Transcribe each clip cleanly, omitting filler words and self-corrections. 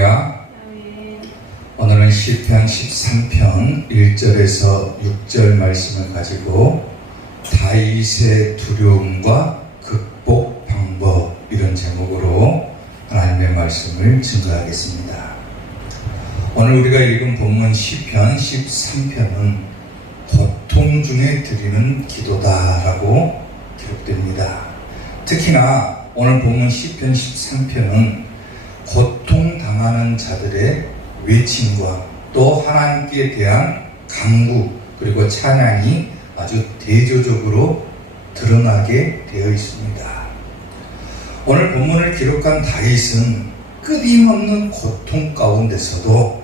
할렐루야. 오늘은 시편 13편 1절에서 6절 말씀을 가지고 다윗의 두려움과 극복 방법, 이런 제목으로 하나님의 말씀을 증거하겠습니다. 오늘 우리가 읽은 본문 시편 13편은 고통 중에 드리는 기도다라고 기록됩니다. 특히나 오늘 본문 시편 13편은 고통당하는 자들의 외침과 또 하나님께 대한 간구 그리고 찬양이 아주 대조적으로 드러나게 되어 있습니다. 오늘 본문을 기록한 다윗은 끊임없는 고통 가운데서도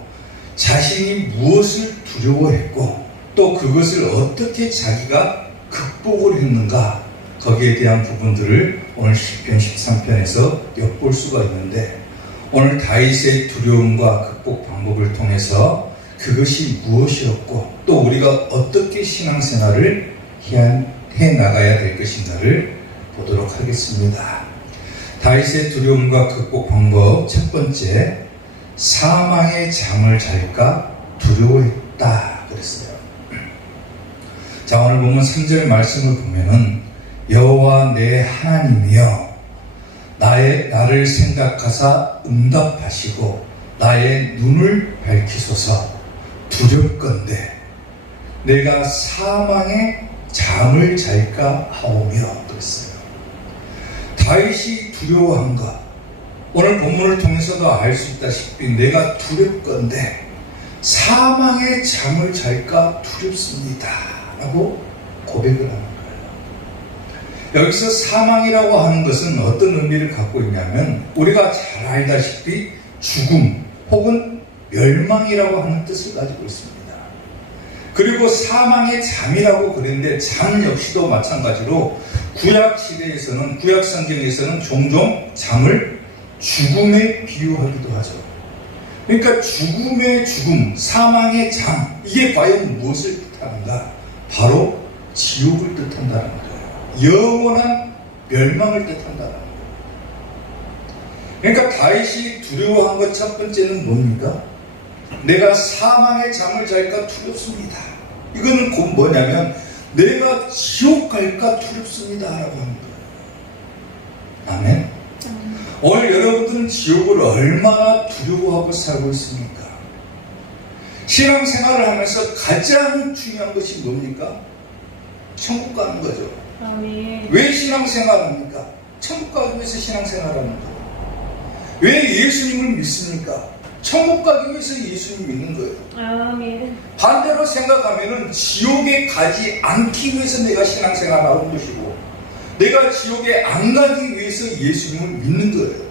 자신이 무엇을 두려워했고 또 그것을 어떻게 자기가 극복을 했는가, 거기에 대한 부분들을 오늘 시편 13편에서 엿볼 수가 있는데, 오늘 다윗의 두려움과 극복 방법을 통해서 그것이 무엇이었고 또 우리가 어떻게 신앙생활을 해나가야 될 것인가를 보도록 하겠습니다. 다윗의 두려움과 극복 방법, 첫 번째, 사망의 잠을 잘까 두려워했다 그랬어요. 자, 오늘 보면 3절 말씀을 보면은 여호와 내 하나님이여 나를 생각하사 응답하시고 나의 눈을 밝히소서. 두렵건대 내가 사망의 잠을 잘까 하오며 그랬어요. 다윗이 두려워한 것, 오늘 본문을 통해서도 알 수 있다시피 내가 두렵건대 사망의 잠을 잘까 두렵습니다 라고 고백을 하는 거예요. 여기서 사망이라고 하는 것은 어떤 의미를 갖고 있냐면, 우리가 잘 알다시피 죽음 혹은 멸망이라고 하는 뜻을 가지고 있습니다. 그리고 사망의 잠이라고 그랬는데, 잠 역시도 마찬가지로 구약 시대에서는, 구약 성경에서는 종종 잠을 죽음에 비유하기도 하죠. 그러니까 죽음의 죽음, 사망의 잠, 이게 과연 무엇을 뜻하는가? 바로 지옥을 뜻한다는 거예요. 영원한 멸망을 뜻한다는 거예요. 그러니까 다윗이 두려워한 것 첫 번째는 뭡니까? 내가 사망의 잠을 잘까 두렵습니다. 이거는 곧 뭐냐면 내가 지옥 갈까 두렵습니다 라고 하는 거예요. 아멘. 오늘 여러분들은 지옥을 얼마나 두려워하고 살고 있습니까? 신앙생활을 하면서 가장 중요한 것이 뭡니까? 천국 가는 거죠. 아멘. 왜 신앙생활합니까? 천국 가기 위해서 신앙생활하는 거예요. 왜 예수님을 믿습니까? 천국 가기 위해서 예수님 믿는 거예요. 아멘. 반대로 생각하면은 지옥에 가지 않기 위해서 내가 신앙생활하는 것이고, 내가 지옥에 안 가기 위해서 예수님을 믿는 거예요.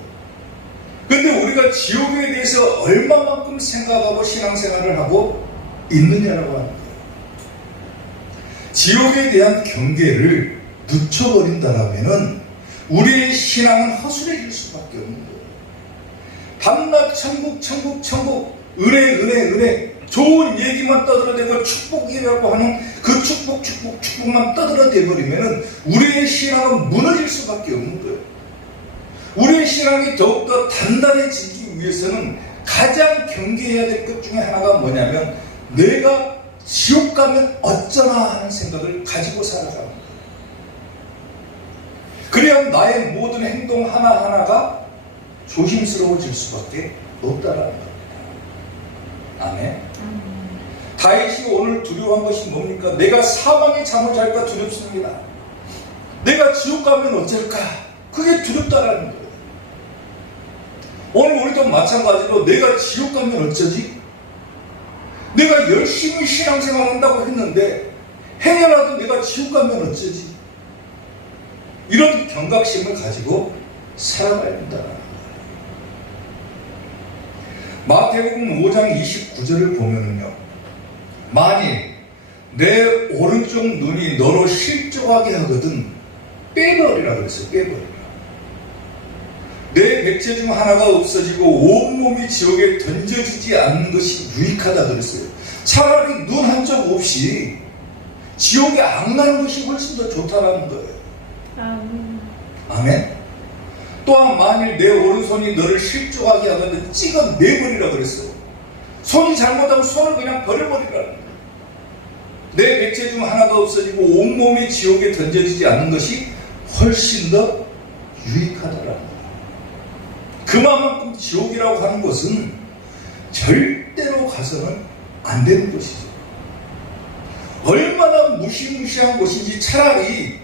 그런데 우리가 지옥에 대해서 얼마만큼 생각하고 신앙생활을 하고 있느냐라고 하는 거예요. 지옥에 대한 경계를 늦춰버린다라면은 우리의 신앙은 허술해질 수밖에 없는 거예요. 밤낮 천국, 천국, 천국, 은혜, 은혜, 은혜, 좋은 얘기만 떠들어대고 축복이라고 하는 그 축복, 축복, 축복만 떠들어대버리면은 우리의 신앙은 무너질 수밖에 없는 거예요. 우리의 신앙이 더욱더 단단해지기 위해서는 가장 경계해야 될 것 중에 하나가 뭐냐면, 내가 지옥 가면 어쩌나 하는 생각을 가지고 살아가는 거예요. 그래야 나의 모든 행동 하나하나가 조심스러워질 수밖에 없다라는 겁니다. 아멘. 다윗이 오늘 두려워한 것이 뭡니까? 내가 사망의 잠을 잘까 두렵습니다. 내가 지옥 가면 어쩔까? 그게 두렵다라는 거예요. 오늘 우리도 마찬가지로 내가 지옥 가면 어쩌지? 내가 열심히 신앙생활 한다고 했는데 행여라도 내가 지옥 가면 어쩌지? 이런 경각심을 가지고 살아가야 된다는 거예요. 마태복음 5장 29절을 보면은요, 만일 내 오른쪽 눈이 너로 실족하게 하거든 빼버리라 그랬어요. 빼버리라. 내 백제 중 하나가 없어지고 온몸이 지옥에 던져지지 않는 것이 유익하다 그랬어요. 차라리 눈 한쪽 없이 지옥에 안 가는 것이 훨씬 더 좋다라는 거예요. 아멘. 또한 만일 내 오른손이 너를 실족하게 하거든 찍어내버리라 그랬어요. 손이 잘못하면 손을 그냥 버려버리라. 내 백체 중 하나가 없어지고 온몸이 지옥에 던져지지 않는 것이 훨씬 더 유익하더라. 그만큼 지옥이라고 하는 것은 절대로 가서는 안 되는 것이죠. 얼마나 무시무시한 것인지 차라리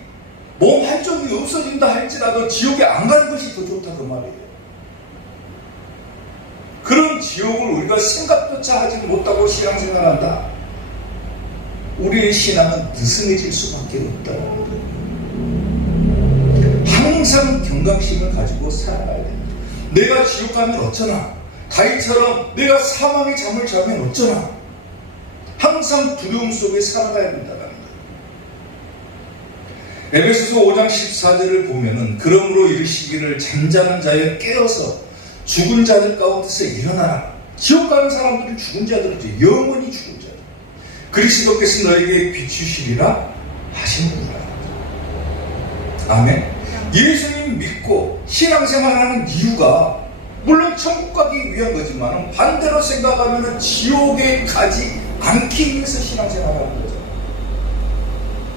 몸 한쪽이 없어진다 할지라도 지옥에 안 가는 것이 더 좋다 그 말이에요. 그런 지옥을 우리가 생각조차 하지 못하고 신앙생활한다. 우리의 신앙은 느슨해질 수밖에 없다는 거예요. 항상 경각심을 가지고 살아가야 됩니다. 내가 지옥 가면 어쩌나, 다윗처럼 내가 사망의 잠을 자면 어쩌나, 항상 두려움 속에 살아가야 된다는 거예요. 에베소서 5장 14절을 보면은 그러므로 이르시기를 잠자는 자여 깨어서 죽은 자들 가운데서 일어나라. 지옥 가는 사람들은 죽은 자들이죠. 영원히 죽은 자들. 그리스도께서 너에게 비추시리라 하시는구나. 아멘. 예수님 믿고 신앙생활하는 이유가 물론 천국 가기 위한 거지만 반대로 생각하면 지옥에 가지 않기 위해서 신앙생활하는 거죠.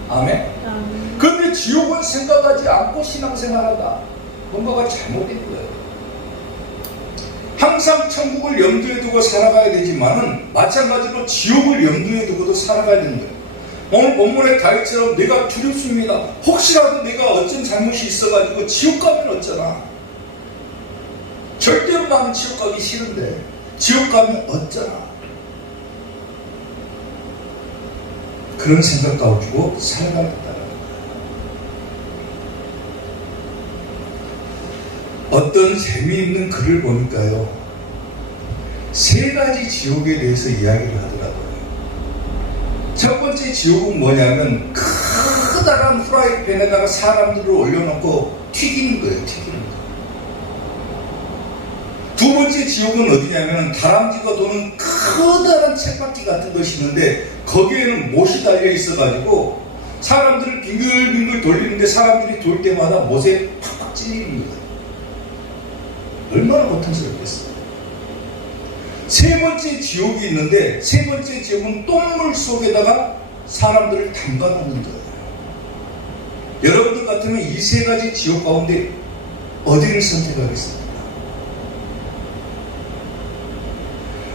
아멘. 그런데 지옥은 생각하지 않고 신앙생활하다. 뭔가가 잘못된 거예요. 항상 천국을 염두에 두고 살아가야 되지만은 마찬가지로 지옥을 염두에 두고도 살아가야 되는 거예요. 오늘 본문의 다윗처럼 내가 두렵습니다. 혹시라도 내가 어쩐 잘못이 있어가지고 지옥 가면 어쩌나. 절대로 나는 지옥 가기 싫은데 지옥 가면 어쩌나. 그런 생각 가지고 살아가겠다는 거예요. 어떤 재미있는 글을 보니까요, 3가지 지옥에 대해서 이야기를 하더라고요. 첫 번째 지옥은 뭐냐면 커다란 후라이팬에다가 사람들을 올려놓고 튀기는 거예요. 튀기는 거. 두 번째 지옥은 어디냐면 다람쥐가 도는 커다란 쳇바퀴 같은 것이 있는데 거기에는 못이 달려 있어가지고 사람들을 빙글빙글 돌리는데 사람들이 돌 때마다 못에 팍팍 찔리는 거예요. 얼마나 고통스럽겠어요. 세 번째 지옥이 있는데 세 번째 지옥은 똥물 속에다가 사람들을 담가놓는 거예요. 여러분들 같으면 이 3가지 지옥 가운데 어디를 선택하겠습니까?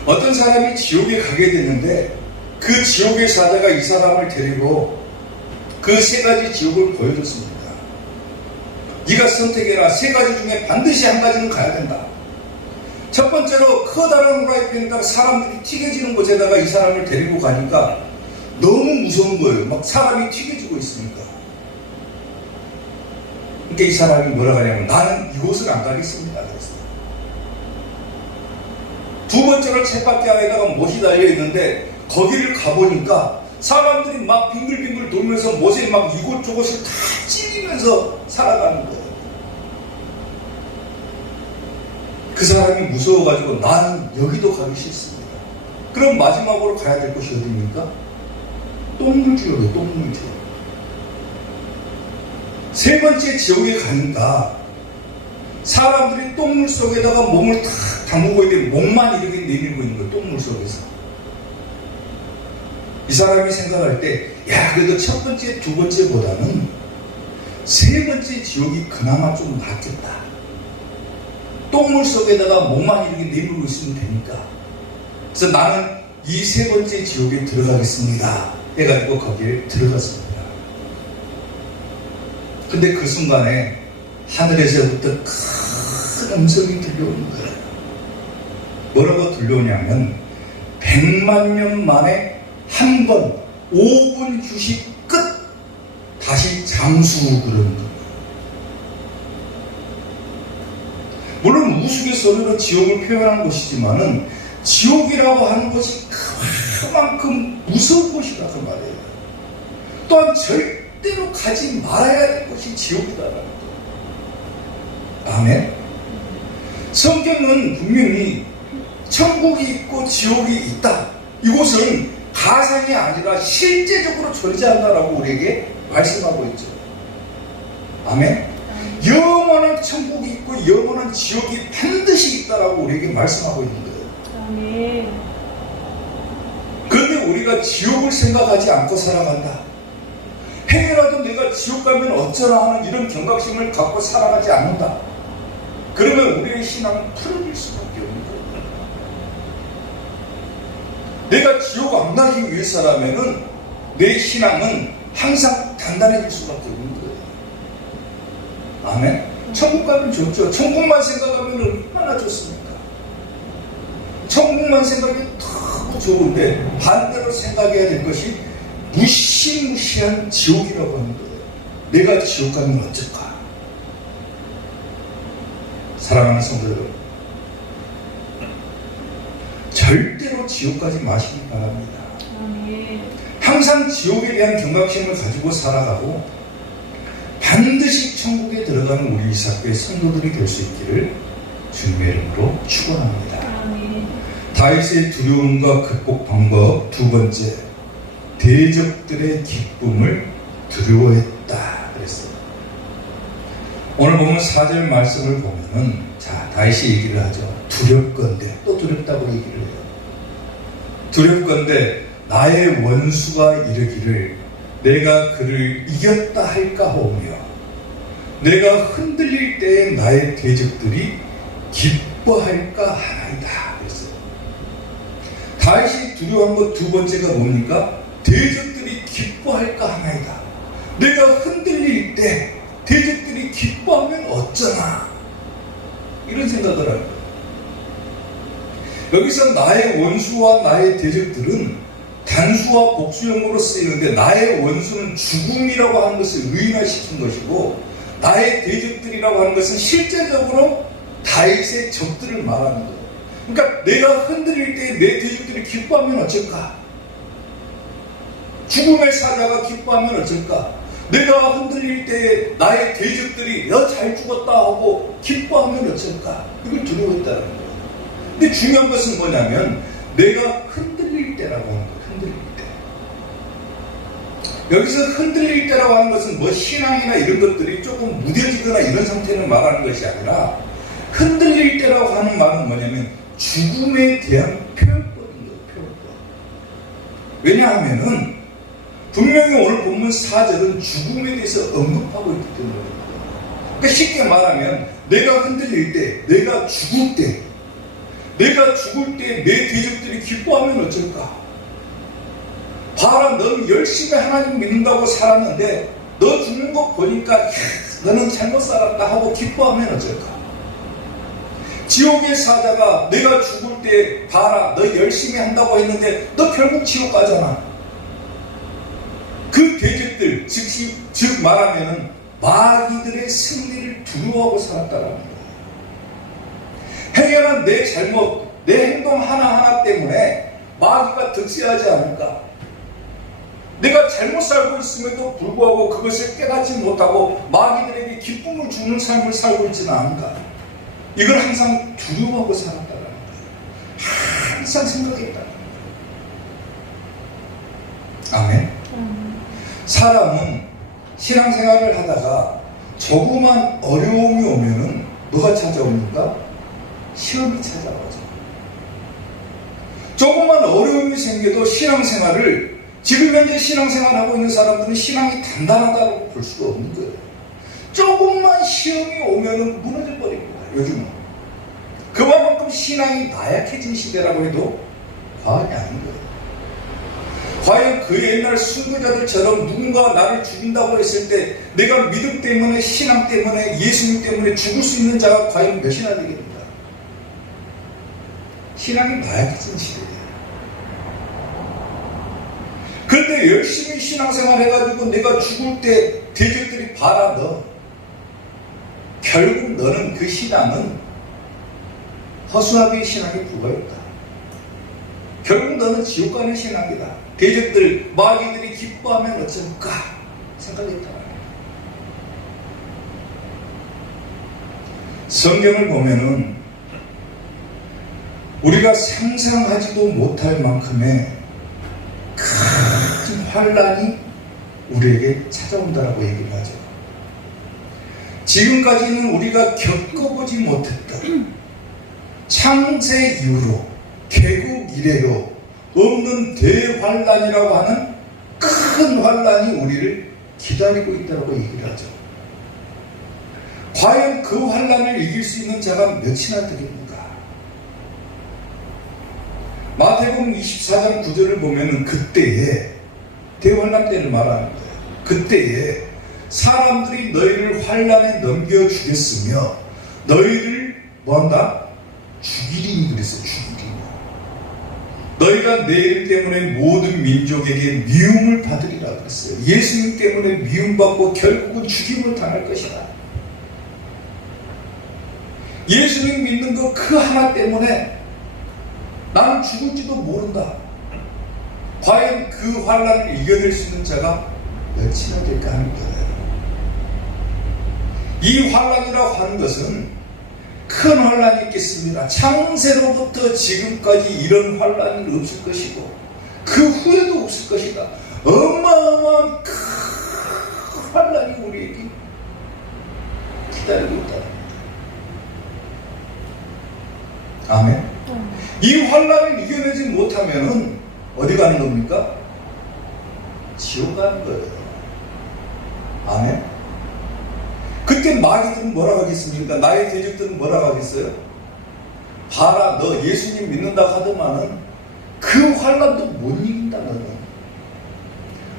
어떤 사람이 지옥에 가게 됐는데 그 지옥에 사다가 이 사람을 데리고 그 3가지 지옥을 보여줬습니다. 네가 선택해라. 3가지 중에 반드시 한 가지는 가야 된다. 첫 번째로 커다란 후라이팬에다가 사람들이 튀겨지는 곳에다가 이 사람을 데리고 가니까 너무 무서운 거예요. 막 사람이 튀겨지고 있으니까. 그러니까 이 사람이 뭐라고 하냐면 나는 이곳을 안 가겠습니다. 그랬어요. 두 번째로 쳇바퀴 안에다가 못이 달려있는데 거기를 가보니까 사람들이 막 빙글빙글 돌면서 못에 막 이곳저곳을 다 찔리면서 살아가는 거예요. 그 사람이 무서워가지고 나는 여기도 가기 싫습니다. 그럼 마지막으로 가야 될 곳이 어디입니까? 똥물지옥이에요. 똥물지옥. 세 번째 지옥에 가니까 사람들이 똥물 속에다가 몸을 탁 담그고 있는데 목만 이렇게 내밀고 있는 거예요. 똥물 속에서. 이 사람이 생각할 때 야 그래도 첫 번째 두 번째보다는 세 번째 지옥이 그나마 좀 낫겠다. 똥물 속에다가 몸만 이렇게 내밀고 있으면 되니까. 그래서 나는 이 3번째 지옥에 들어가겠습니다. 해가지고 거기에 들어갔습니다. 근데 그 순간에 하늘에서부터 큰 음성이 들려오는 거예요. 뭐라고 들려오냐면 100만 년 만에 한 번 5분 휴식 끝 다시 장수 그러는 거예요. 물론 우스갯소리로 지옥을 표현한 것이지만은 지옥이라고 하는 것이 그만큼 무서운 것이다 그 말이에요. 또한 절대로 가지 말아야 할 것이 지옥이다라는 거예요. 아멘. 성경은 분명히 천국이 있고 지옥이 있다. 이곳은 가상이 아니라 실제적으로 존재한다라고 우리에게 말씀하고 있죠. 아멘. 영원한 천국이 있고 영원한 지옥이 반드시 있다라고 우리에게 말씀하고 있는 거예요. 아멘. 그런데 우리가 지옥을 생각하지 않고 살아간다. 행여라도 내가 지옥 가면 어쩌나 하는 이런 경각심을 갖고 살아가지 않는다. 그러면 우리의 신앙은 풀어질 수밖에 없는 거예요. 내가 지옥 안 가기 위해서라면은 내 신앙은 항상 단단해질 수밖에 없는 거예요. 아멘. 천국 가면 좋죠. 천국만 생각하면 얼마나 좋습니까? 천국만 생각이 너무 좋은데 반대로 생각해야 될 것이 무시무시한 지옥이라고 하는 거예요. 내가 지옥 가면 어쩔까? 사랑하는 성도 여러분, 절대로 지옥 가지 마시기 바랍니다. 항상 지옥에 대한 경각심을 가지고 살아가고 반드시 천국에 들어가는 우리 이삭교회 성도들이 될 수 있기를 주님의 이름으로 축원합니다. 다윗의 두려움과 극복 방법 두 번째, 대적들의 기쁨을 두려워했다 그랬어요. 오늘 보면 4절 말씀을 보면은 자, 다윗이 얘기를 하죠. 두렵건대, 또 두렵다고 얘기를 해요. 두렵건대 나의 원수가 이르기를 내가 그를 이겼다 할까 하오며 내가 흔들릴 때에 나의 대적들이 기뻐할까 하나이다 그랬어요. 다윗이 두려워한 것 두 번째가 뭡니까? 대적들이 기뻐할까 하나이다. 내가 흔들릴 때 대적들이 기뻐하면 어쩌나, 이런 생각을 하는 거예요. 여기서 나의 원수와 나의 대적들은 단수와 복수형으로 쓰이는데 나의 원수는 죽음이라고 하는 것을 의인화시킨 것이고 나의 대적들이라고 하는 것은 실제적으로 다윗의 적들을 말하는 거예요. 그러니까 내가 흔들릴 때 내 대적들이 기뻐하면 어쩔까? 죽음의 사자가 기뻐하면 어쩔까? 내가 흔들릴 때 나의 대적들이 너 잘 죽었다 하고 기뻐하면 어쩔까? 이걸 두려워했다는 거예요. 근데 중요한 것은 뭐냐면 내가 흔들릴 때라고 하는 거예요. 흔들릴 때. 여기서 흔들릴 때라고 하는 것은 뭐 신앙이나 이런 것들이 조금 무뎌지거나 이런 상태를 말하는 것이 아니라 흔들릴 때라고 하는 말은 뭐냐면 죽음에 대한 표현법인 거예요. 표현법. 왜냐하면은 분명히 오늘 본문 4절은 죽음에 대해서 언급하고 있기 때문에 그러니까 쉽게 말하면 내가 흔들릴 때, 내가 죽을 때 내 대적들이 기뻐하면 어쩔까? 봐라, 너는 열심히 하나님 믿는다고 살았는데 너 죽는 거 보니까 너는 잘못 살았다 하고 기뻐하면 어쩔까? 지옥의 사자가 내가 죽을 때 봐라, 너 열심히 한다고 했는데 너 결국 지옥 가잖아. 그 대적들, 즉 말하면은 마귀들의 승리를 두려워하고 살았다라는 거예요. 행여나 내 잘못, 내 행동 하나하나 때문에 마귀가 득세하지 않을까? 내가 잘못 살고 있음에도 불구하고 그것을 깨닫지 못하고 마귀들에게 기쁨을 주는 삶을 살고 있지는 않은가? 이걸 항상 두려워하고 살았다라는 거예요. 항상 생각했다. 아멘. 사람은 신앙생활을 하다가 조그만 어려움이 오면은 뭐가 찾아옵니까? 시험이 찾아오죠. 조그만 어려움이 생겨도 신앙생활을, 지금 현재 신앙생활하고 있는 사람들은 신앙이 단단하다고 볼 수가 없는 거예요. 조금만 시험이 오면은 무너져 버립니다. 요즘은. 그만큼 신앙이 나약해진 시대라고 해도 과언이 아닌 거예요. 과연 그 옛날 순교자들처럼 누군가 나를 죽인다고 했을 때 내가 믿음 때문에, 신앙 때문에, 예수님 때문에 죽을 수 있는 자가 과연 몇이나 되겠습니까? 신앙이 나약해진 시대예요. 그런데 열심히 신앙생활 해가지고 내가 죽을 때 대적들이 봐라, 너 결국 너는 그 신앙은 허수아비의 신앙에 불과했다. 결국 너는 지옥 가는 신앙이다. 대적들, 마귀들이 기뻐하면 어쩔까 생각했다. 성경을 보면은 우리가 상상하지도 못할 만큼의 큰 환란이 우리에게 찾아온다라고 얘기를 하죠. 지금까지는 우리가 겪어보지 못했던 창세 이후로 개국 이래로 없는 대환란이라고 하는 큰 환란이 우리를 기다리고 있다고 얘기를 하죠. 과연 그 환란을 이길 수 있는 자가 몇이나 되겠는가? 마태복음 24장 9절을 보면 그때에 대환란 때를 말하는 거예요. 그때에 사람들이 너희를 환란에 넘겨주겠으며 너희를 뭐한다? 죽이리니 그랬어요. 죽이리니. 너희가 내 이름 때문에 모든 민족에게 미움을 받으리라 그랬어요. 예수님 때문에 미움받고 결국은 죽임을 당할 것이다. 예수님 믿는 거 그 하나 때문에 나는 죽을지도 모른다. 과연 그 환란을 이겨낼 수 있는 자가 몇이나 될까 하는 거예요. 이 환란이라고 하는 것은 큰 환란이 있겠습니다. 창세로부터 지금까지 이런 환란은 없을 것이고 그 후에도 없을 것이다. 어마어마한 큰 환란이 우리에게 기다리고 있다. 아멘. 이 환란을 이겨내지 못하면은 어디 가는 겁니까? 지옥 가는 거예요. 아멘. 그때 마귀들은 뭐라고 하겠습니까? 나의 대적들은 뭐라고 하겠어요? 봐라, 너 예수님 믿는다고 하더만은 그 환란도 못 이긴다 너는.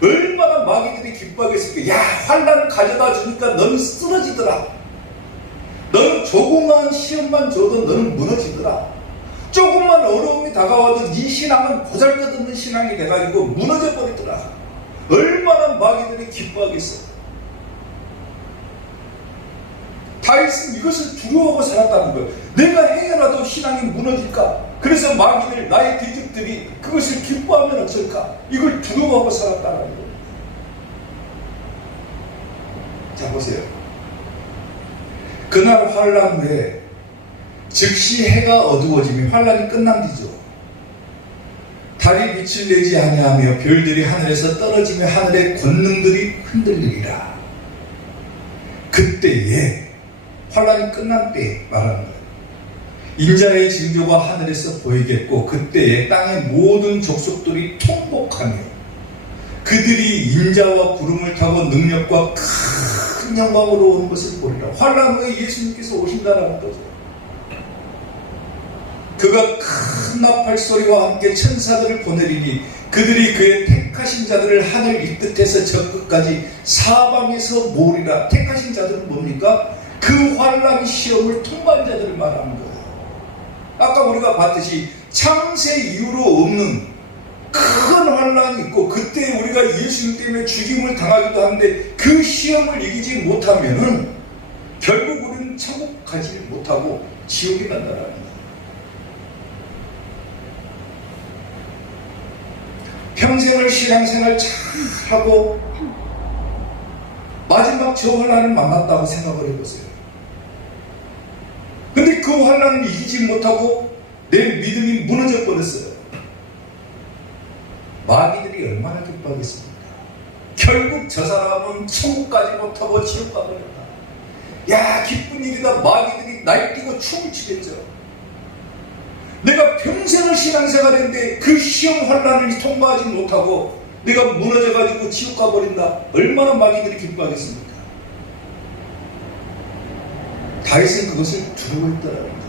얼마나 마귀들이 기뻐하겠습니까? 야, 환란 가져다 주니까 너는 쓰러지더라. 너는 조그마한 시험만 줘도 너는 무너지더라. 조금만 어려움이 다가와도 네 신앙은 보잘것없는 신앙이 돼가지고 무너져 버리더라. 얼마나 마귀들이 기뻐하겠어. 다윗은 이것을 두려워하고 살았다는 거예요. 내가 행여라도 신앙이 무너질까? 그래서 마귀들, 나의 대적들이 그것을 기뻐하면 어쩔까? 이걸 두려워하고 살았다는 거예요. 자, 보세요. 그날 환란 후에 즉시 해가 어두워지며 환란이 끝난 뒤죠. 달이 빛을 내지 아니하며 별들이 하늘에서 떨어지며 하늘의 권능들이 흔들리리라. 그때에 환란이 끝난 때 말하는 거예요. 인자의 징조가 하늘에서 보이겠고 그때에 땅의 모든 족속들이 통곡하며 그들이 인자와 구름을 타고 능력과 큰 영광으로 오는 것을 보리라. 환란 후에 예수님께서 오신다라는 거죠. 그가 큰 나팔 소리와 함께 천사들을 보내리니 그들이 그의 택하신 자들을 하늘 이 끝에서 저 끝까지 사방에서 모으리라. 택하신 자들은 뭡니까? 그 환란 시험을 통과한 자들을 말하는 거예요. 아까 우리가 봤듯이 창세 이후로 없는 큰 환란이 있고 그때 우리가 예수님 때문에 죽임을 당하기도 하는데 그 시험을 이기지 못하면은 결국 우리는 천국 가지 못하고 지옥에 간다는 거예요. 평생을 신앙생활 잘 하고 마지막 저 환란을 만났다고 생각을 해보세요. 근데 그 환란을 이기지 못하고 내 믿음이 무너져 버렸어요. 마귀들이 얼마나 기뻐하겠습니까? 결국 저 사람은 천국 가지 못하고 지옥 가버렸다. 야, 기쁜 일이다. 마귀들이 날뛰고 춤을 추겠죠. 내가 평생을 신앙생활했는데 그 시험 환란을 통과하지 못하고 내가 무너져가지고 지옥 가버린다. 얼마나 마귀들이 기뻐하겠습니까? 다윗은 그것을 두려워했다라는 거예요.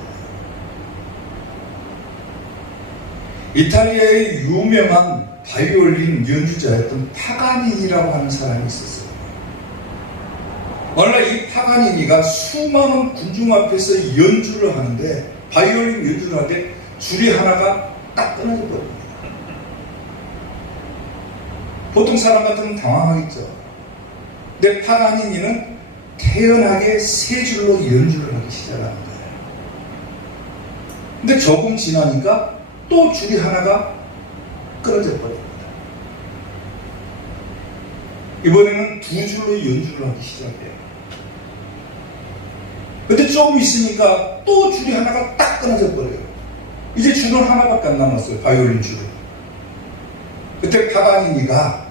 이탈리아의 유명한 바이올린 연주자였던 파가니니라고 하는 사람이 있었어요. 원래 이 파가니니가 수많은 군중 앞에서 연주를 하는데 바이올린 연주를 하는데 줄이 하나가 딱 끊어져 버립니다. 보통 사람 같으면 당황하겠죠. 근데 파가니니는 태연하게 세 줄로 연주를 하기 시작하는 거예요. 근데 조금 지나니까 또 줄이 하나가 끊어져 버립니다. 이번에는 두 줄로 연주를 하기 시작해요. 근데 조금 있으니까 또 줄이 하나가 딱 끊어져 버려요. 이제 줄은 하나밖에 안 남았어요. 바이올린 줄은. 그때 파가니니가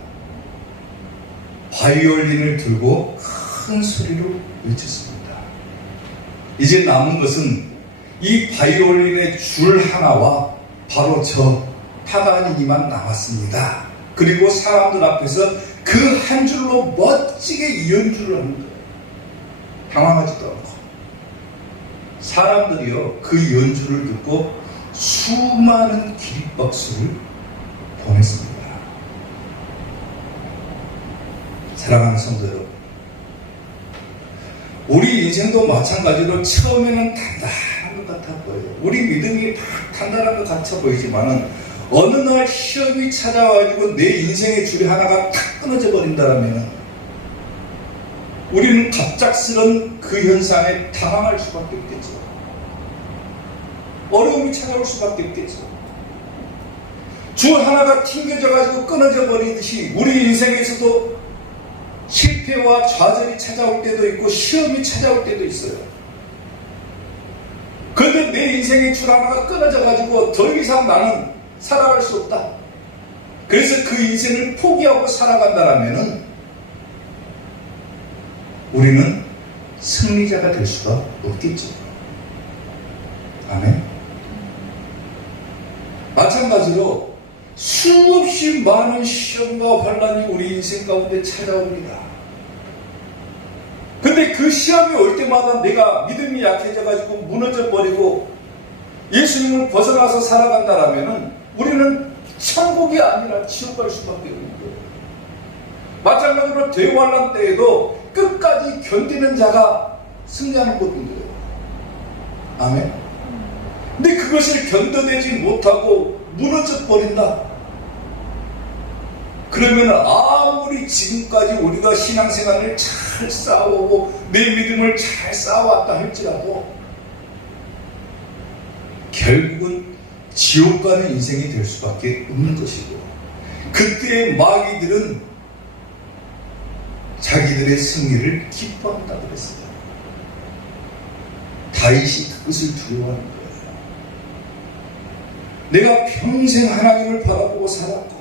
바이올린을 들고 큰 소리로 외쳤습니다. 이제 남은 것은 이 바이올린의 줄 하나와 바로 저 파가니니만 남았습니다. 그리고 사람들 앞에서 그 한 줄로 멋지게 연주를 하는 거예요. 당황하지도 않고. 사람들이요, 그 연주를 듣고 수많은 기립박수를 보냈습니다. 사랑하는 성도 여러분, 우리 인생도 마찬가지로 처음에는 단단한 것 같아 보여요. 우리 믿음이 막 단단한 것 같아 보이지만은 어느 날 시험이 찾아와가지고 내 인생의 줄이 하나가 탁 끊어져 버린다면 우리는 갑작스런 그 현상에 당황할 수밖에 없겠죠. 어려움이 찾아올 수밖에 없겠죠. 줄 하나가 튕겨져가지고 끊어져 버리듯이 우리 인생에서도 실패와 좌절이 찾아올 때도 있고 시험이 찾아올 때도 있어요. 그런데 내 인생의 줄 하나가 끊어져가지고 더 이상 나는 살아갈 수 없다. 그래서 그 인생을 포기하고 살아간다라면은 우리는 승리자가 될 수가 없겠죠. 아멘. 마찬가지로 수없이 많은 시험과 환난이 우리 인생 가운데 찾아옵니다. 근데 그 시험이 올 때마다 내가 믿음이 약해져가지고 무너져버리고 예수님을 벗어나서 살아간다라면은 우리는 천국이 아니라 지옥 갈 수밖에 없는 거예요. 마찬가지로 대환난 때에도 끝까지 견디는 자가 승리하는 것인 거예요. 아멘. 근데 그것을 견뎌내지 못하고 무너져 버린다. 그러면 아무리 지금까지 우리가 신앙생활을 잘 쌓아오고 내 믿음을 잘 쌓아왔다 할지라도 결국은 지옥 가는 인생이 될 수밖에 없는 것이고, 그때의 마귀들은 자기들의 승리를 기뻐한다고 그랬어요. 다윗이 그것을 두려워하는 거예요. 내가 평생 하나님을 바라보고 살았고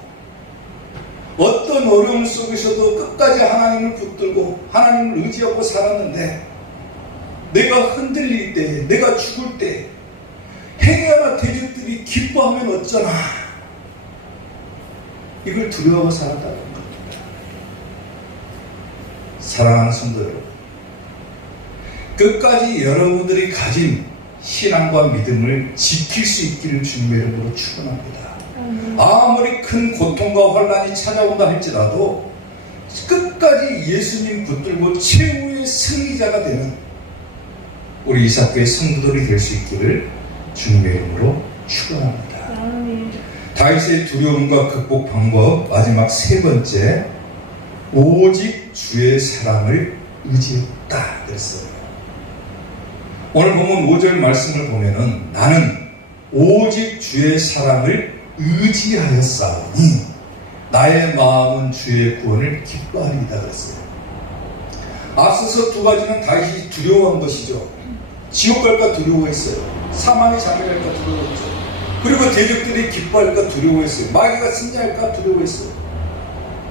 어떤 어려움 속에서도 끝까지 하나님을 붙들고 하나님을 의지하고 살았는데 내가 흔들릴 때, 내가 죽을 때 행여나 대적들이 기뻐하면 어쩌나, 이걸 두려워하고 살았다는 겁니다. 사랑하는 성도 여러분, 끝까지 여러분들이 가진 신앙과 믿음을 지킬 수 있기를 주님의 이름으로 축원합니다. 아무리 큰 고통과 환난이 찾아온다 할지라도 끝까지 예수님 붙들고 최후의 승리자가 되는 우리 이삭교회 성도들이 될 수 있기를 주님의 이름으로 축원합니다. 다윗의 두려움과 극복 방법, 마지막 세 번째, 오직 주의 사랑을 의지했다 그랬어요. 오늘 보면 5절 말씀을 보면은 나는 오직 주의 사랑을 의지하였사오니 나의 마음은 주의 구원을 기뻐하리이다 그랬어요. 앞서서 두 가지는 다윗이 두려워한 것이죠. 지옥 갈까 두려워했어요. 사망의 잠에 갈까 두려워했죠. 그리고 대적들이 기뻐할까 두려워했어요. 마귀가 승리할까 두려워했어요.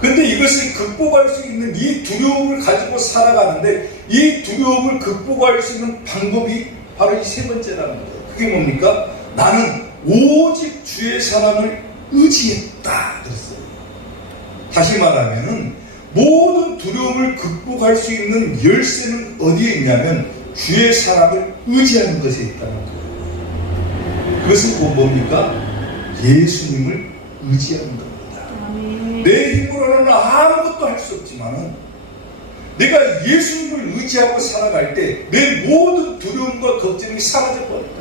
근데 이것을 극복할 수 있는 이 두려움을 가지고 살아가는데 이 두려움을 극복할 수 있는 방법이 바로 이 세 번째라는 거예요. 그게 뭡니까? 나는 오직 주의 사랑을 의지했다 그랬어요. 다시 말하면은 모든 두려움을 극복할 수 있는 열쇠는 어디에 있냐면 주의 사랑을 의지하는 것에 있다는 거예요. 그것은 뭡니까? 예수님을 의지하는 겁니다. 내 힘으로는 아무것도 할 수 없지만은 내가 예수님을 의지하고 살아갈 때 내 모든 두려움과 걱정이 사라져 버린다.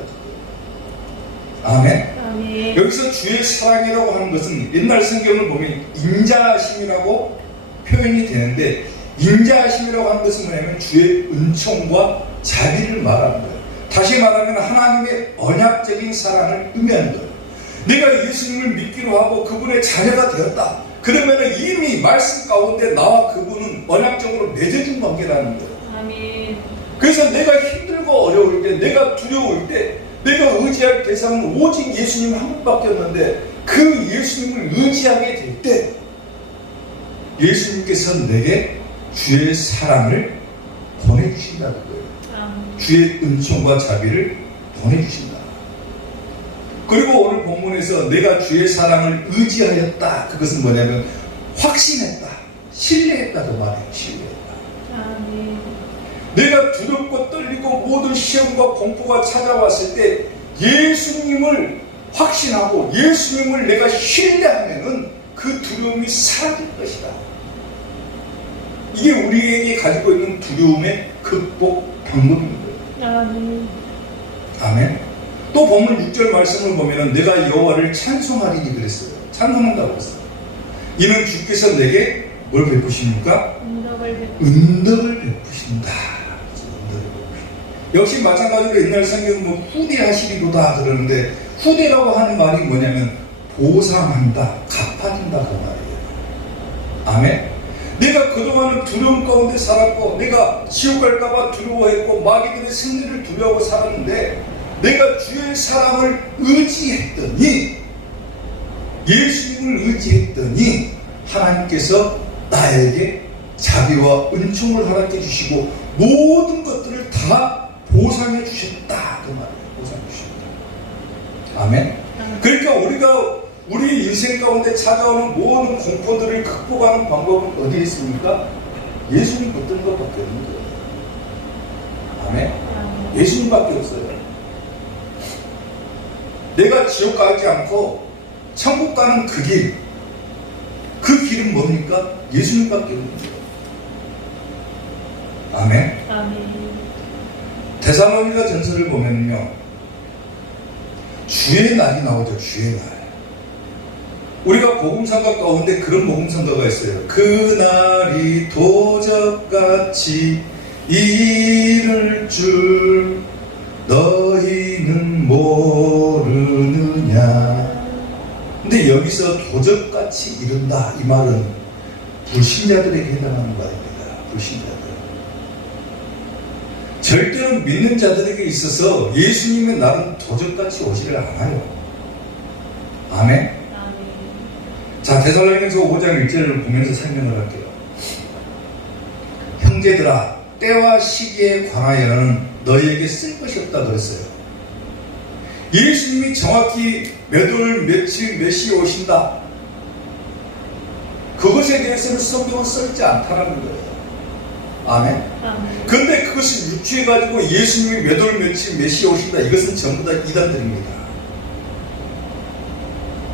아멘. 아멘. 여기서 주의 사랑이라고 하는 것은 옛날 성경을 보면 인자하심이라고 표현이 되는데, 인자하심이라고 하는 것은 뭐냐면 주의 은총과 자비를 말하는 거예요. 다시 말하면 하나님의 언약적인 사랑을 의미하는 거예요. 내가 예수님을 믿기로 하고 그분의 자녀가 되었다. 그러면 이미 말씀 가운데 나와 그분은 언약적으로 맺어진 관계라는 거예요. 아멘. 그래서 내가 힘들고 어려울 때, 내가 두려울 때, 내가 의지할 대상은 오직 예수님 한 분밖에 없는데 그 예수님을 의지하게 될 때 예수님께서 내게 주의 사랑을 보내주신다는 거예요. 아멘. 주의 은총과 자비를 보내주신다. 그리고 오늘 본문에서 내가 주의 사랑을 의지하였다. 그것은 뭐냐면 확신했다. 신뢰했다고 말해요. 신뢰했다. 아멘. 내가 두렵고 떨리고 모든 시험과 공포가 찾아왔을 때 예수님을 확신하고 예수님을 내가 신뢰하면은 그 두려움이 사라질 것이다. 이게 우리에게 가지고 있는 두려움의 극복 방법인 거예요. 아멘. 아멘. 또 본문 6절 말씀을 보면은 내가 여호와를 찬송하리니 그랬어요. 찬송한다고 했어요. 이는 주께서 내게 뭘 베푸십니까? 은덕을 베푸신다. 역시 마찬가지로 옛날 성경은 뭐 후대하시리로다 그러는데 후대라고 하는 말이 뭐냐면 보상한다, 갚아준다 그 말이에요. 아멘. 내가 그동안은 두려움 가운데 살았고 내가 지옥 갈까봐 두려워했고 마귀들의 승리를 두려워하고 살았는데 내가 주의 사랑을 의지했더니 예수님을 의지했더니 하나님께서 나에게 자비와 은총을 허락해 주시고 모든 것들을 다 보상해 주셨다 그 말이에요. 보상해 주셨다. 아멘. 그러니까 우리가 우리 인생 가운데 찾아오는 모든 공포들을 극복하는 방법은 어디에 있습니까? 예수님 붙든 것밖에 없는 거예요. 아멘. 예수님밖에 없어요. 내가 지옥 가지 않고 천국 가는 그 길, 그 길은 뭡니까? 예수님밖에 없는 거예요. 아멘. 아멘. 데살로니가 전서를 보면요, 주의 날이 나오죠. 주의 날. 우리가 복음성가 가운데 그런 복음성가가 있어요. 그날이 도적같이 이를 줄 너희는 모르느냐. 근데 여기서 도적같이 이른다 이 말은 불신자들에게 해당하는 말입니다. 불신자들. 절대로 믿는 자들에게 있어서 예수님의 날은 도적같이 오지를 않아요. 아멘. 자, 데살로니가서 5장 1절을 보면서 설명을 할게요. 형제들아, 때와 시기에 관하여는 너희에게 쓸 것이 없다 그랬어요. 예수님이 정확히 몇 월, 며칠, 몇 시에 오신다. 그것에 대해서는 성경은 써있지 않다는 거예요. 아멘. 그런데 그것을 유추해가지고 예수님이 몇 월, 며칠, 몇 시에 오신다. 이것은 전부 다 이단들입니다.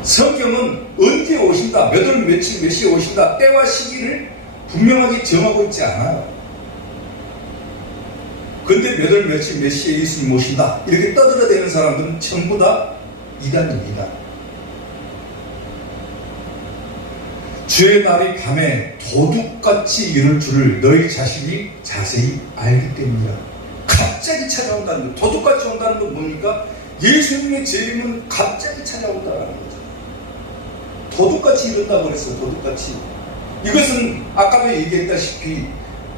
성경은 언제 오신다, 몇 월, 며칠, 몇 시에 오신다, 때와 시기를 분명하게 정하고 있지 않아요. 근데 몇 월, 며칠, 몇 시에 예수님 오신다 이렇게 떠들어대는 사람들은 전부 다 이단입니다. 주의 날이 밤에 도둑같이 이룰 줄을 너희 자신이 자세히 알기 때문이라. 갑자기 찾아온다는 거. 도둑같이 온다는 건 뭡니까? 예수님의 재림은 갑자기 찾아온다는 거죠. 도둑같이 이룬다고 그랬어요. 도둑같이. 이것은 아까도 얘기했다시피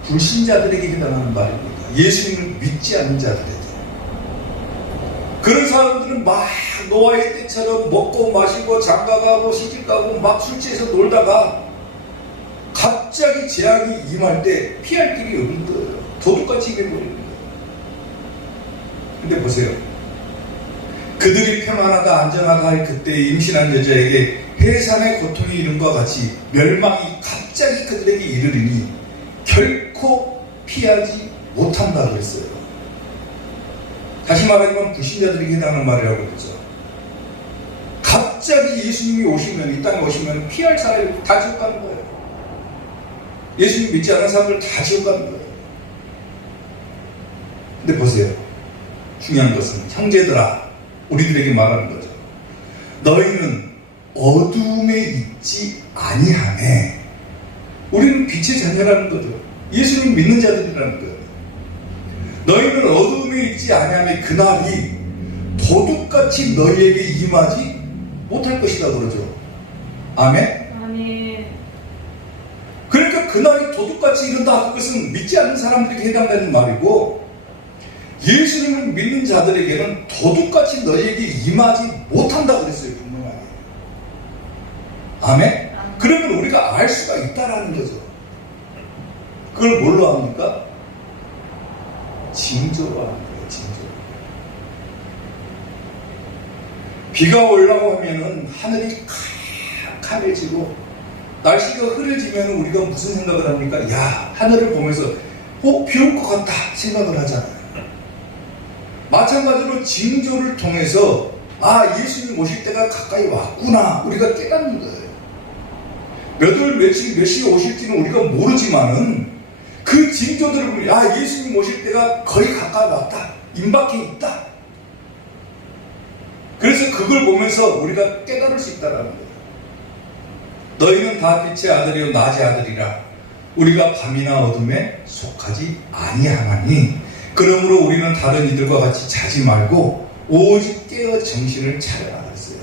불신자들에게 해당하는 말입니다. 예수님을 믿지 않는 자들에게. 그런 사람들은 막 노아의 때처럼 먹고 마시고 장가가고 시집가고 막 술 취해서 놀다가 갑자기 재앙이 임할 때 피할 길이 없는 거예요. 도둑같이 해버리는 거예요. 근데 보세요. 그들이 평안하다 안전하다 할 그때 임신한 여자에게 해산의 고통이 이름과 같이 멸망이 갑자기 그들에게 이르리니 결코 피하지 못한다 그랬어요. 다시 말하면 불신자들에게 해당하는 말이라고 그랬죠. 갑자기 예수님이 오시면, 이 땅에 오시면 피할 사람이 다 지옥 가는 거예요. 예수님 믿지 않은 사람들 다 지옥 가는 거예요. 근데 보세요. 중요한 것은 형제들아, 우리들에게 말하는 거죠. 너희는 어둠에 있지 아니하네. 우리는 빛의 자녀라는 거죠. 예수님 믿는 자들이라는 거예요. 너희는 어둠에 있지 아니하네. 그날이 도둑같이 너희에게 임하지 못할 것이다 그러죠. 아멘? 아멘. 그러니까 그날이 도둑같이 이른다. 그것은 믿지 않는 사람들에게 해당되는 말이고, 예수님을 믿는 자들에게는 도둑같이 너희에게 임하지 못한다 그랬어요. 분명하게. 아멘? 그러면 우리가 알 수가 있다라는 거죠. 그걸 뭘로 합니까? 징조로 하는 거예요. 징조. 비가 오려고 하면은 하늘이 카매지고 날씨가 흐려지면 우리가 무슨 생각을 합니까? 야, 하늘을 보면서 비 올 것 같다 생각을 하잖아요. 마찬가지로 징조를 통해서 예수님 오실 때가 가까이 왔구나 우리가 깨닫는 거예요. 몇 월 며칠 몇 시에 오실지는 우리가 모르지만은 그 징조들을 보면 예수님 오실 때가 거의 가까이 왔다, 임박해 있다. 그래서 그걸 보면서 우리가 깨달을 수 있다는 거예요. 너희는 다 빛의 아들이요 낮의 아들이라. 우리가 밤이나 어둠에 속하지 아니하나니 그러므로 우리는 다른 이들과 같이 자지 말고 오직 깨어 정신을 차려라 그랬어요.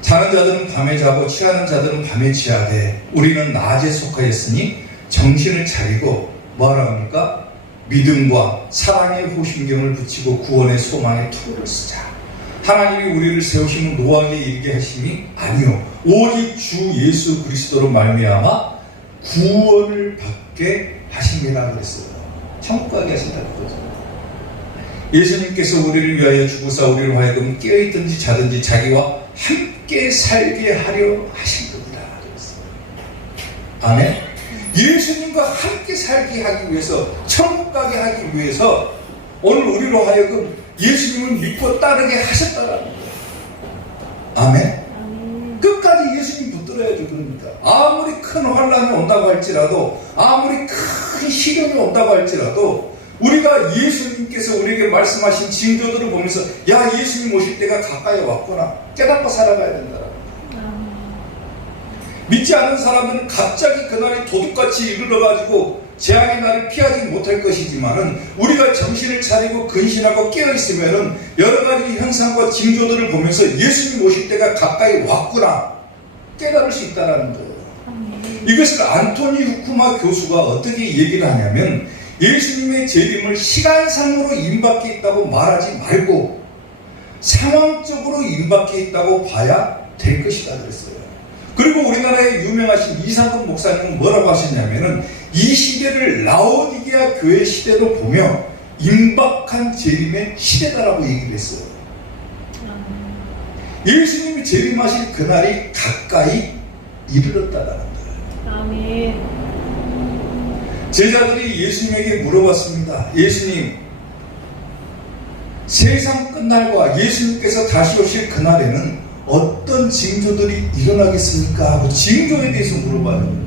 자는 자들은 밤에 자고 취하는 자들은 밤에 취하되 우리는 낮에 속하였으니 정신을 차리고 뭐하라 합니까? 믿음과 사랑의 호심경을 붙이고 구원의 소망의 투구를 쓰자. 하나님이 우리를 세우시는 노하게 이르게 하심이 아니요 오직 주 예수 그리스도로 말미암아 구원을 받게 하심이라 그랬어요. 천국 가게 하신다는 거죠. 예수님께서 우리를 위하여 죽으사 우리를 하여금 깨어있든지 자든지 자기와 함께 살게 하려 하신 겁니다. 그랬어요. 아멘. 예수님과 함께 살게 하기 위해서, 천국 가게 하기 위해서 오늘 우리로 하여금 예수님을 믿고 따르게 하셨다라는 거예요. 아멘. 끝까지 예수님 붙들어야죠. 그러니까 아무리 큰 환란이 온다고 할지라도, 아무리 큰 시련이 온다고 할지라도 우리가 예수님께서 우리에게 말씀하신 징조들을 보면서 예수님 오실 때가 가까이 왔구나 깨닫고 살아가야 된다라는 거예요. 믿지 않은 사람은 갑자기 그날이 도둑같이 이르러가지고 재앙의 날을 피하지 못할 것이지만은 우리가 정신을 차리고 근신하고 깨어있으면은 여러가지 현상과 징조들을 보면서 예수님 오실 때가 가까이 왔구나 깨달을 수 있다는 거예요. 이것을 안토니 후쿠마 교수가 어떻게 얘기를 하냐면 예수님의 재림을 시간상으로 임박해 있다고 말하지 말고 상황적으로 임박해 있다고 봐야 될 것이다 그랬어요. 그리고 우리나라의 유명하신 이상근 목사님은 뭐라고 하셨냐면은 이 시대를 라오디게아 교회 시대로 보며 임박한 재림의 시대다라고 얘기를 했어요. 예수님이 재림하실 그날이 가까이 이르렀다라는 거예요. 아멘. 제자들이 예수님에게 물어봤습니다. 예수님, 세상 끝날과 예수님께서 다시 오실 그날에는 어떤 징조들이 일어나겠습니까? 하고 징조에 대해서 물어봐요.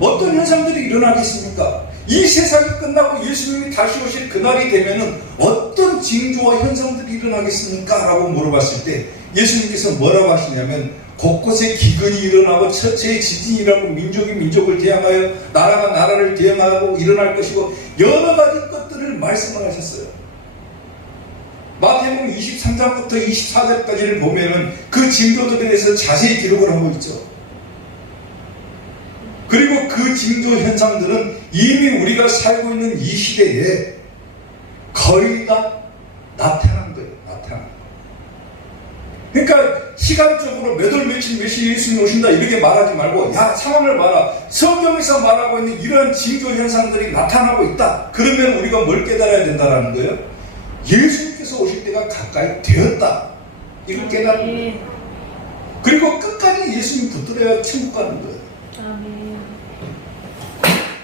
어떤 현상들이 일어나겠습니까? 이 세상이 끝나고 예수님이 다시 오실 그날이 되면은 어떤 징조와 현상들이 일어나겠습니까? 라고 물어봤을 때 예수님께서 뭐라고 하시냐면 곳곳에 기근이 일어나고 처체의 지진이 일어나고 민족이 민족을 대항하여 나라가 나라를 대항하고 일어날 것이고 여러 가지 것들을 말씀을 하셨어요. 마태복음 23장부터 24장까지를 보면은 그 징조들에 대해서 자세히 기록을 하고 있죠. 그리고 그 징조 현상들은 이미 우리가 살고 있는 이 시대에 거의 다 나타난 거예요. 나타난 거예요. 그러니까 시간적으로 몇 월 며칠 몇 시에 예수님이 오신다 이렇게 말하지 말고 상황을 봐라. 성경에서 말하고 있는 이런 징조 현상들이 나타나고 있다. 그러면 우리가 뭘 깨달아야 된다는 거예요? 예수님께서 오실 때가 가까이 되었다. 이걸 깨닫는 거예요. 그리고 끝까지 예수님 붙들어야 천국 가는 거예요.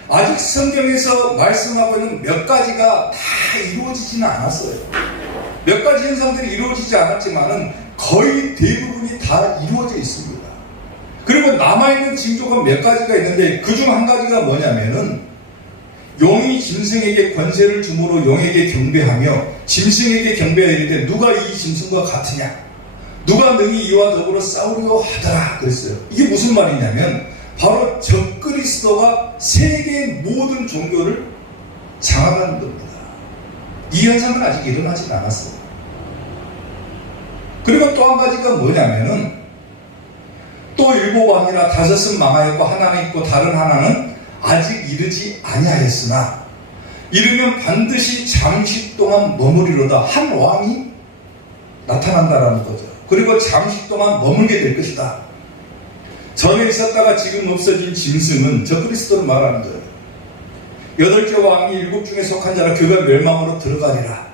아직 성경에서 말씀하고 있는 몇 가지가 다 이루어지지는 않았어요. 몇 가지 현상들이 이루어지지 않았지만은 거의 대부분이 다 이루어져 있습니다. 그리고 남아있는 징조가 몇 가지가 있는데 그중 한 가지가 뭐냐면은 용이 짐승에게 권세를 주므로 용에게 경배하며 짐승에게 경배하리되 누가 이 짐승과 같으냐? 누가 능히 이와 더불어 싸우려 하더라 그랬어요. 이게 무슨 말이냐면 바로 적그리스도가 세계의 모든 종교를 장악하는 겁니다. 이 현상은 아직 일어나지 않았어요. 그리고 또 한 가지가 뭐냐면은 또 7왕이나 5은 망하였고 하나는 있고 다른 하나는 아직 이르지 아니하였으나 이르면 반드시 잠시 동안 머무리로다. 한 왕이 나타난다라는 거죠. 그리고 잠시 동안 머물게 될 것이다. 전에 있었다가 지금 없어진 짐승은 적그리스도를 말하는 거예요. 8째 왕이 7 중에 속한 자라 그가 멸망으로 들어가리라.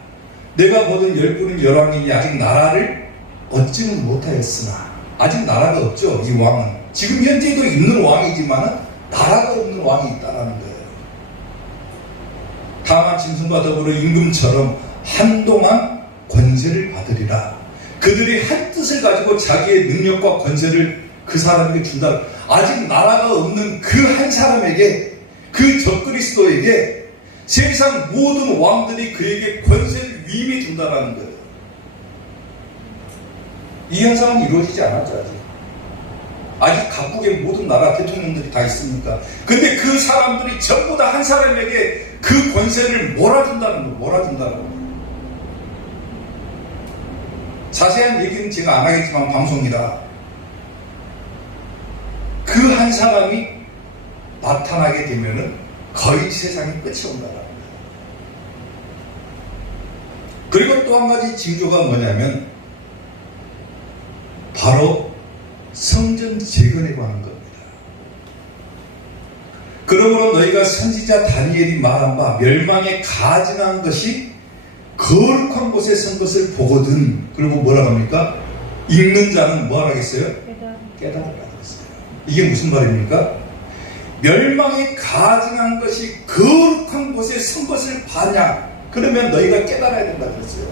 내가 보던 10분은 열왕이니 아직 나라를 얻지는 못하였으나, 아직 나라가 없죠. 이 왕은 지금 현재도 있는 왕이지만 나라가 없는 왕이 있다는 거예요. 다만 짐승과 더불어 임금처럼 한동안 권세를 받으리라. 그들이 한 뜻을 가지고 자기의 능력과 권세를 그 사람에게 준다. 아직 나라가 없는 그 한 사람에게, 그 적그리스도에게 세상 모든 왕들이 그에게 권세를 위임해 준다는 거예요. 이 현상은 이루어지지 않았죠. 아직 각국의 모든 나라 대통령들이 다 있습니까? 근데 그 사람들이 전부 다 한 사람에게 그 권세를 몰아준다는 거예요. 자세한 얘기는 제가 안 하겠지만 방송이라 그 한 사람이 나타나게 되면은 거의 세상이 끝이 온다는 거예요. 그리고 또 한 가지 징조가 뭐냐면 바로 성전 재건에 관한 겁니다. 그러므로 너희가 선지자 다니엘이 말한 바 멸망에 가증한 것이 거룩한 곳에 선 것을 보거든. 그리고 뭐라고 합니까? 읽는 자는 뭐 하겠어요? 깨달으라 그랬어요. 이게 무슨 말입니까? 멸망에 가증한 것이 거룩한 곳에 선 것을 봐냐? 그러면 너희가 깨달아야 된다 그랬어요.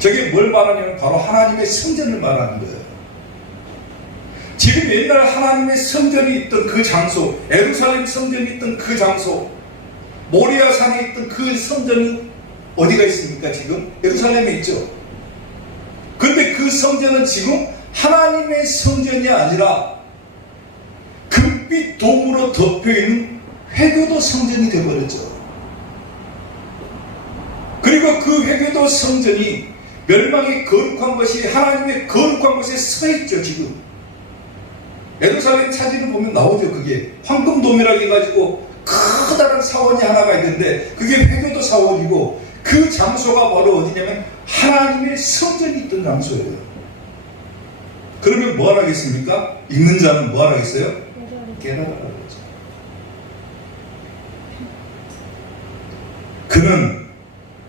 저게 뭘 말하냐면 바로 하나님의 성전을 말하는 거예요. 지금 옛날 하나님의 성전이 있던 그 장소, 예루살렘 성전이 있던 그 장소, 모리아 산에 있던 그 성전이 어디가 있습니까? 지금 예루살렘에 있죠. 그런데 그 성전은 지금 하나님의 성전이 아니라 금빛 도무로 덮여있는 회교도 성전이 되어버렸죠. 그리고 그 회교도 성전이 멸망의 거룩한 것이 하나님의 거룩한 곳에 서있죠. 지금 예루살렘 사진을 보면 나오죠. 그게 황금도매라 해가지고 커다란 사원이 하나가 있는데 그게 회교도 사원이고 그 장소가 바로 어디냐면 하나님의 성전이 있던 장소예요. 그러면 뭐 하겠습니까? 읽는 자는 뭐 하겠어요? 깨달아라 그러죠. 그는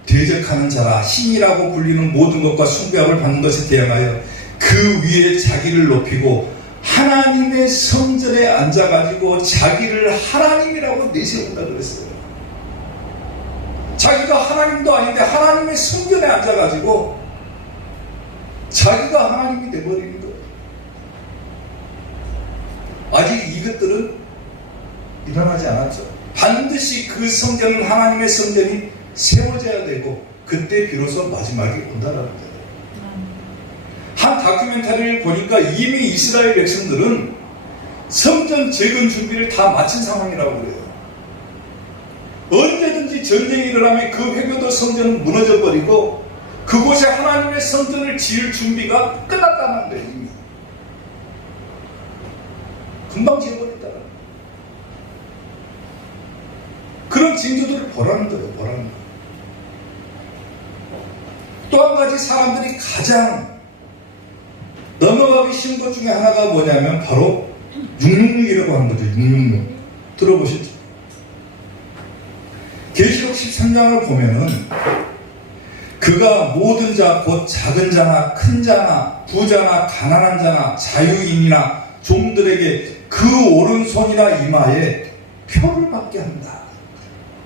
대적하는 자라 신이라고 불리는 모든 것과 숭배함을 받는 것에 대항하여 그 위에 자기를 높이고 하나님의 성전에 앉아가지고 자기를 하나님이라고 내세운다 그랬어요. 자기가 하나님도 아닌데 하나님의 성전에 앉아가지고 자기가 하나님이 돼버리는 거예요. 아직 이것들은 일어나지 않았죠. 반드시 그 성전은 하나님의 성전이 세워져야 되고 그때 비로소 마지막이 온다라는 거예요. 한 다큐멘터리를 보니까 이미 이스라엘 백성들은 성전 재건 준비를 다 마친 상황이라고 그래요. 언제든지 전쟁이 일어나면 그 회교도 성전은 무너져버리고 그곳에 하나님의 성전을 지을 준비가 끝났다는 거예요. 이미 금방 지어버렸다는 거예요. 그런 징조들을 보라는 거예요. 또 한 가지 사람들이 가장 넘어가기 쉬운 것 중에 하나가 뭐냐면 바로 666이라고 하는 거죠. 666 들어보셨죠? 계시록 13장을 보면은 그가 모든 자 곧 작은 자나 큰 자나 부자나 가난한 자나 자유인이나 종들에게 그 오른손이나 이마에 표를 받게 한다.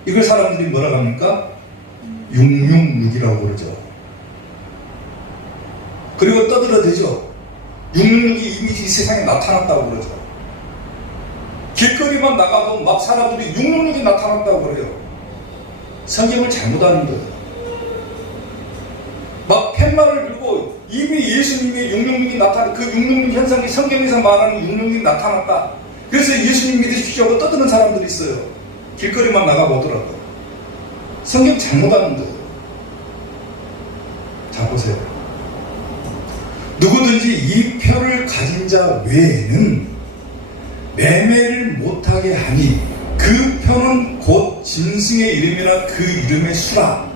이걸 사람들이 뭐라고 합니까? 666이라고 그러죠. 그리고 떠들어대죠. 666이 이미 이 세상에 나타났다고 그러죠. 길거리만 나가도 막 사람들이 666이 나타났다고 그래요. 성경을 잘못하는 거예요. 막 팻말을 들고 이미 예수님의 666이 나타난 그 666 현상이 성경에서 말하는 666이 나타났다. 그래서 예수님 믿으십시오 하고 떠드는 사람들이 있어요. 길거리만 나가보더라고요. 성경 잘못하는 거예요. 자 보세요. 누구든지 이 표를 가진 자 외에는 매매를 못하게 하니 그 표는 곧 짐승의 이름이라 그 이름의 수라.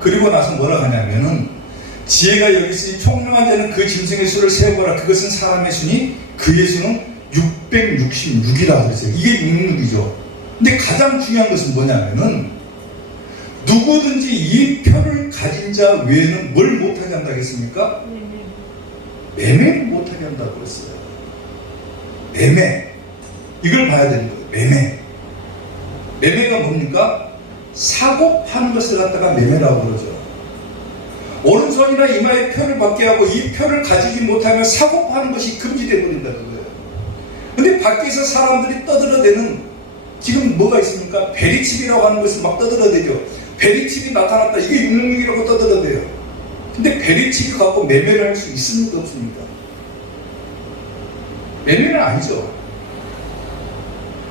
그리고 나서 뭐라 하냐면은 지혜가 여기 있으니 총명한 자는 그 짐승의 수를 세어보라. 그것은 사람의 수니 그의 수는 666이라 그랬어요. 이게 666이죠. 근데 가장 중요한 것은 뭐냐면은 누구든지 이 표를 가진 자 외에는 뭘 못하게 한다고 했습니까? 매매를 못하게 한다고 그랬어요. 매매. 이걸 봐야 되는 거예요. 매매. 매매가 뭡니까? 사고 파는 것을 갖다가 매매라고 그러죠. 오른손이나 이마에 표를 받게 하고 이 표를 가지지 못하면 사고 파는 것이 금지되어 버린다는 거예요. 근데 밖에서 사람들이 떠들어대는 지금 뭐가 있습니까? 베리칩이라고 하는 것을 막 떠들어대죠. 베리칩이 나타났다. 이게 666이라고 떠들어대요. 근데 베리칩을 갖고 매매를 할 수 있습니까? 없습니까? 매매는 아니죠.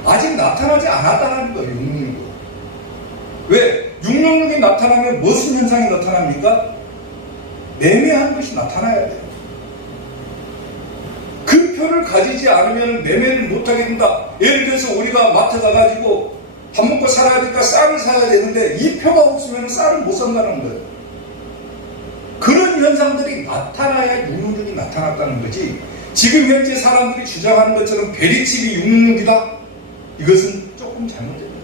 아직 나타나지 않았다는 거예요. 666. 왜? 666이 나타나면 무슨 현상이 나타납니까? 매매하는 것이 나타나야 돼요. 그 표를 가지지 않으면 매매를 못하게 된다. 예를 들어서 우리가 마트 가가지고 밥 먹고 살아야 되니까 쌀을 사야 되는데 이 표가 없으면 쌀을 못 산다는 거예요. 그런 현상들이 나타나야 666이 나타났다는 거지. 지금 현재 사람들이 주장하는 것처럼 베리칩이 666이다? 이것은 조금 잘못된 거예요.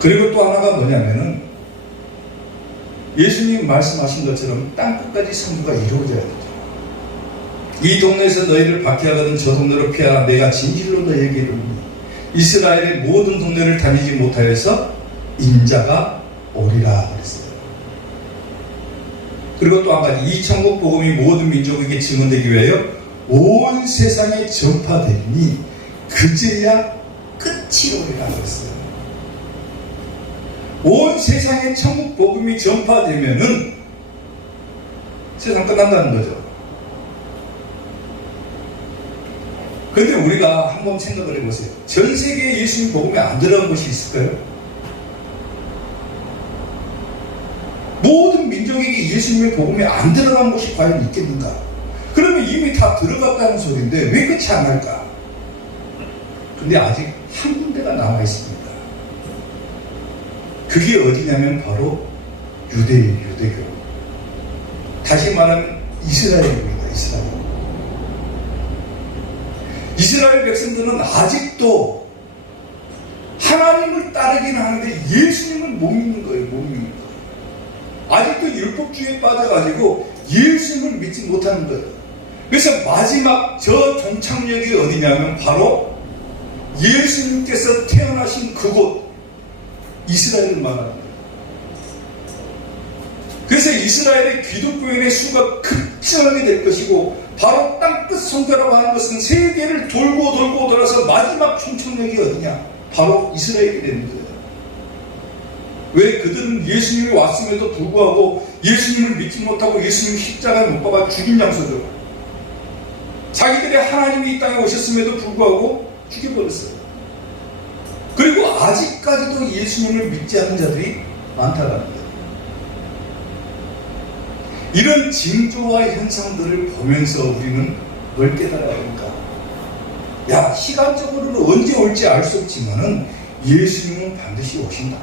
그리고 또 하나가 뭐냐면은 예수님 말씀하신 것처럼 땅끝까지 선교가 이루어져야 되죠. 이 동네에서 너희를 박해하거든 저 동네로 피하라. 내가 진실로 너희에게 이르노니 이스라엘의 모든 동네를 다니지 못하여서 인자가 오리라 그랬어요. 그리고 또 한 가지, 이 천국 복음이 모든 민족에게 증언되기 위하여 온 세상에 전파되니 그제야 끝이 오리라 그랬어요. 온 세상에 천국 복음이 전파되면은 세상 끝난다는 거죠. 그런데 우리가 한번 생각을 해보세요. 전 세계에 예수님 복음이 안 들어간 곳이 있을까요? 모든 민족에게 예수님의 복음이 안 들어간 곳이 과연 있겠는가? 그러면 이미 다 들어갔다는 소리인데 왜 끝이 안 날까? 근데 아직 한 군데가 남아 있습니다. 그게 어디냐면 바로 유대교. 다시 말하면 이스라엘입니다. 이스라엘 백성들은 아직도 하나님을 따르기는 하는데 예수님을 못 믿는 거예요. 못 믿는 거예요. 아직도 율법주의에 빠져가지고 예수님을 믿지 못하는 거예요. 그래서 마지막 저 종착역이 어디냐면 바로 예수님께서 태어나신 그곳 이스라엘을 말하는 거예요. 그래서 이스라엘의 기독교인의 수가 급증하게 될 것이고 바로 땅끝 선교라고 하는 것은 세계를 돌고 돌아서 마지막 종착역이 어디냐? 바로 이스라엘이 되는 거예요. 왜? 그들은 예수님이 왔음에도 불구하고 예수님을 믿지 못하고 예수님 십자가에 못 박아 죽인 장소죠. 자기들의 하나님이 이 땅에 오셨음에도 불구하고 죽여버렸어요. 그리고 아직까지도 예수님을 믿지 않는 자들이 많다는 거예요. 이런 징조와 현상들을 보면서 우리는 뭘 깨달아야 할까? 야, 시간적으로는 언제 올지 알 수 없지만은 예수님은 반드시 오신다.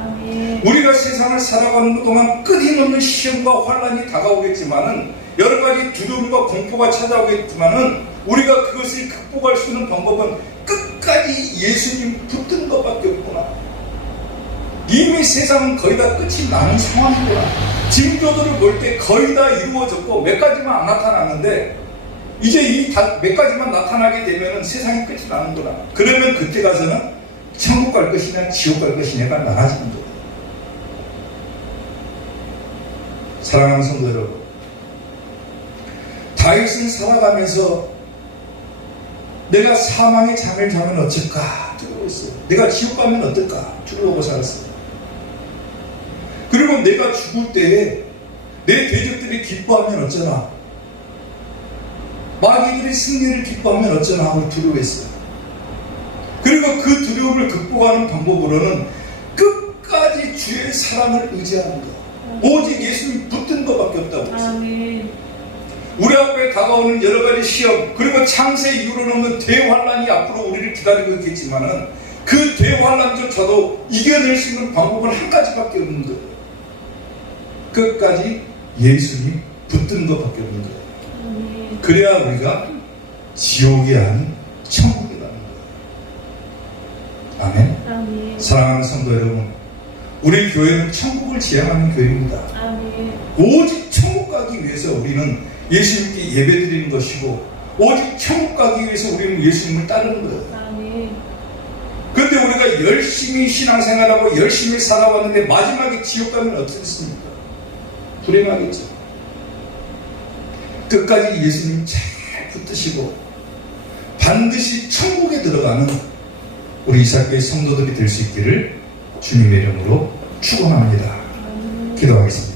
아멘. 우리가 세상을 살아가는 동안 끊임없는 시험과 환란이 다가오겠지만은 여러 가지 두려움과 공포가 찾아오겠지만은 우리가 그것을 극복할 수 있는 방법은 끝까지 예수님 붙든 것밖에 없구나. 이미 세상은 거의 다 끝이 나는 상황이구나. 징조들을 볼 때 거의 다 이루어졌고 몇 가지만 안 나타났는데 이제 이 몇 가지만 나타나게 되면 세상이 끝이 나는구나. 그러면 그때 가서는 천국 갈 것이냐 지옥 갈 것이냐가 나눠지는 거예요. 사랑하는 성도 여러분, 다윗은 살아가면서 내가 사망의 잠을 자면 어쩔까 두려웠어요. 내가 지옥 가면 어떨까 두려워하고 살았어요. 그리고 내가 죽을 때에 내 대적들이 기뻐하면 어쩌나, 마귀들이 승리를 기뻐하면 어쩌나 하고 두려워했어요. 그리고 그 두려움을 극복하는 방법으로는 끝까지 주의 사랑을 의지하는 것, 오직 예수님 붙든 것밖에 없다고 했어요. 아멘. 우리 앞에 다가오는 여러 가지 시험, 그리고 창세 이후로는 없는 대환란이 앞으로 우리를 기다리고 있겠지만은 그 대환란조차도 이겨낼 수 있는 방법은 한 가지밖에 없는 거예요. 끝까지 예수님 붙든 것밖에 없는 거예요. 그래야 우리가 지옥이 아닌 천국이 나는 거예요. 아멘. 아멘. 사랑하는 성도 여러분, 우리 교회는 천국을 지향하는 교회입니다. 아멘. 오직 천국 가기 위해서 우리는 예수님께 예배드리는 것이고, 오직 천국 가기 위해서 우리는 예수님을 따르는 거예요. 아멘. 그런데 우리가 열심히 신앙생활하고 열심히 살아왔는데 마지막에 지옥 가면 어떻습니까? 불행하겠죠. 끝까지 예수님 잘 붙드시고 반드시 천국에 들어가는 우리 이삭교회 성도들이 될 수 있기를 주님의 이름으로 축원합니다. 기도하겠습니다.